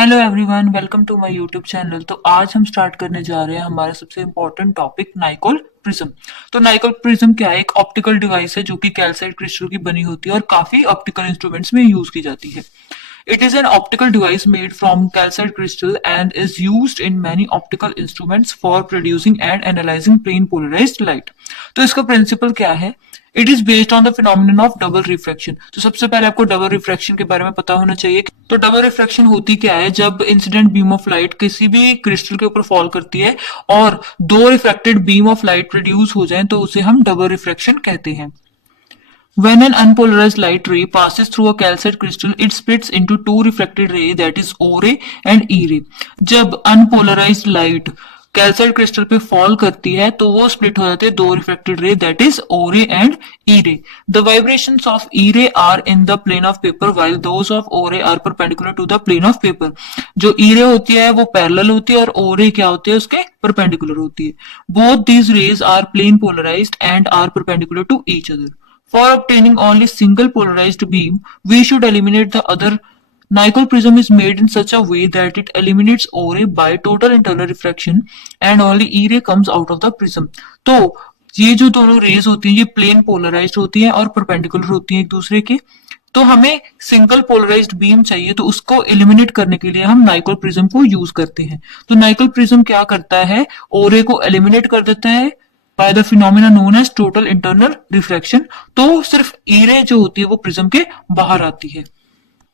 Hello everyone, welcome to my YouTube channel. तो आज हम स्टार्ट करने जा रहे हैं हमारा सबसे इम्पोर्टेंट टॉपिक नाइकोल प्रिज्म। तो नाइकोल प्रिज्म क्या है? एक ऑप्टिकल डिवाइस है जो कि कैल्साइट क्रिस्टल की बनी होती है और काफी ऑप्टिकल इंस्ट्रूमेंट्स में यूज की जाती है। It is an optical device made from calcite crystal and is used in many optical instruments for producing and analyzing plane polarized light। तो इसका प्रिंसिपल क्या है? It is based on the phenomenon of double refraction. तो सबसे पहले आपको double refraction के बारे में पता होना चाहिए। तो डबल रिफ्रैक्शन होती क्या है? जब इंसिडेंट बीम ऑफ लाइट किसी भी क्रिस्टल के ऊपर फॉल करती है और दो refracted beam of light produce हो जाए तो उसे हम डबल रिफ्रैक्शन कहते हैं। When an unpolarized light ray passes through a calcite crystal, it splits into two refracted rays, that is O ray and E ray। जब unpolarized light कैल्साइट क्रिस्टल पे fall करती है तो वो स्प्लिट हो जाते हैं दो रिफ्लेक्टेड रे, दैट इज ओ रे एंड ई रे। The vibrations of E ray are in the plane of paper while those of O ray are perpendicular to the plane of paper. जो ई रे होती है वो पैरेलल होती है और ओ रे क्या होती है? उसके परपेंडिकुलर होती है। Both these rays are plane polarised and are perpendicular to each other. For obtaining only single polarized beam, we should eliminate the other। Nicol prism is made in such a way that it eliminates O ray by total internal refraction and only E ray comes out of the prism। तो ये जो दोनों raise होती हैं ये plane polarised होती हैं और परपेंडिकुलर होती हैं एक दूसरे के। तो हमें सिंगल पोलराइज्ड बीम चाहिए तो उसको एलिमिनेट करने के लिए हम नाइकोल प्रिज्म को यूज करते हैं। तो नाइकोल प्रिज्म क्या करता है? ओ रे को एलिमिनेट कर देता है by the phenomena known as total internal refraction. तो सिर्फ ई रे जो होती है वो प्रिज्म के बाहर आती है।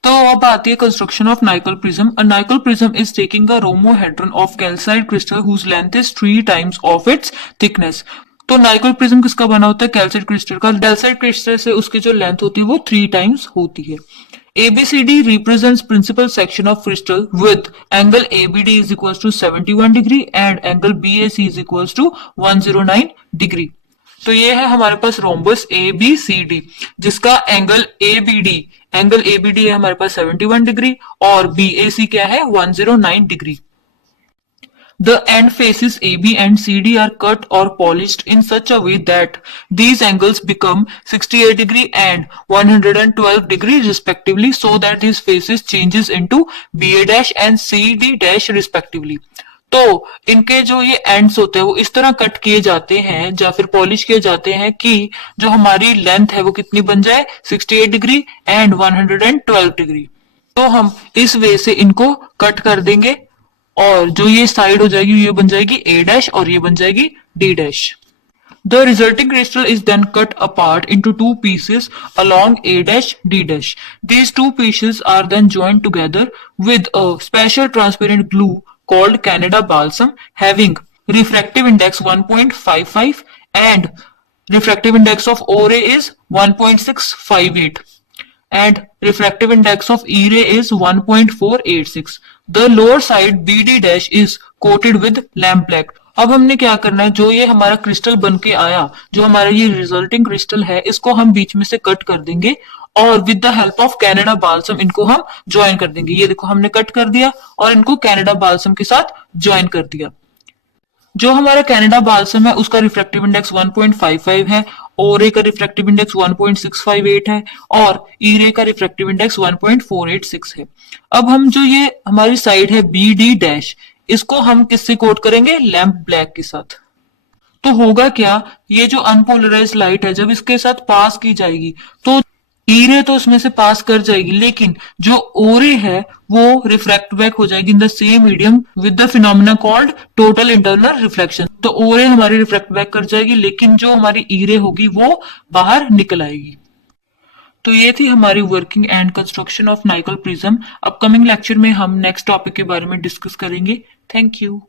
तो अब आती है construction of Nicol prism. A Nicol prism is taking a rhombohedron of calcite crystal whose length is 3 times of its thickness. तो नाइकोल प्रिज्म किसका बना होता है? कैल्साइट क्रिस्टल का। कैल्साइट क्रिस्टल से उसकी जो लेंथ होती है वो 3 टाइम्स होती है। ABCD represents principal section of crystal with angle ABD is equals to 71 degree and angle BAC is equals to 109 degree। तो ये है हमारे पास रोम्बस ABCD जिसका एंगल ABD है हमारे पास 71 डिग्री और BAC क्या है? 109 degree. The end faces AB and CD are cut or polished in such a way that these angles become 68 degree and 112 degree respectively, so that these faces changes into BA dash and CD dash respectively। तो इनके जो ये ends होते हैं वो इस तरह cut किए जाते हैं या फिर पॉलिश किए जाते हैं कि जो हमारी लेंथ है वो कितनी बन जाए? 68 डिग्री एंड 112 डिग्री। तो हम इस वे से इनको कट कर देंगे और जो ये साइड हो जाएगी ये बन जाएगी A डैश और ये बन जाएगी D dash. The resulting crystal is then cut apart into two pieces along A dash D dash। These two pieces are then joined together with a special transparent glue called Canada balsam having refractive index 1.55 and refractive index of O ray is 1.658 and refractive index of E ray is 1.486। The lower side BD dash is coated with lamp black। अब हमने क्या करना है? जो ये हमारा crystal बन के आया, जो हमारा ये रिजल्टिंग क्रिस्टल है, इसको हम बीच में से कट कर देंगे और with the help of Canada balsam इनको हम ज्वाइन कर देंगे। ये देखो हमने कट कर दिया और इनको कैनेडा बाल्सम के साथ ज्वाइन कर दिया। जो हमारा कैनेडा बाल्सम है उसका रिफ्रैक्टिव इंडेक्स 1.55 है, ओ रे का रिफ्रैक्टिव इंडेक्स 1.658 है और ई रे का रिफ्रैक्टिव इंडेक्स 1.486 है। अब हम जो ये हमारी साइड है बी डी डैश, इसको हम किससे कोट करेंगे? लैंप ब्लैक के साथ। तो होगा क्या? ये जो अनपोलराइज्ड लाइट है जब इसके साथ पास की जाएगी तो ई रे तो उसमें से पास कर जाएगी, लेकिन जो ओ रे है वो रिफ्रैक्ट बैक हो जाएगी in the same medium with the phenomena called total internal reflection. तो ओ रे हमारी रिफ्रैक्ट बैक कर जाएगी लेकिन जो हमारी ई रे होगी वो बाहर निकल आएगी। तो ये थी हमारी working and construction of Nicol prism. Upcoming lecture में हम नेक्स्ट टॉपिक के बारे में डिस्कस करेंगे। Thank you.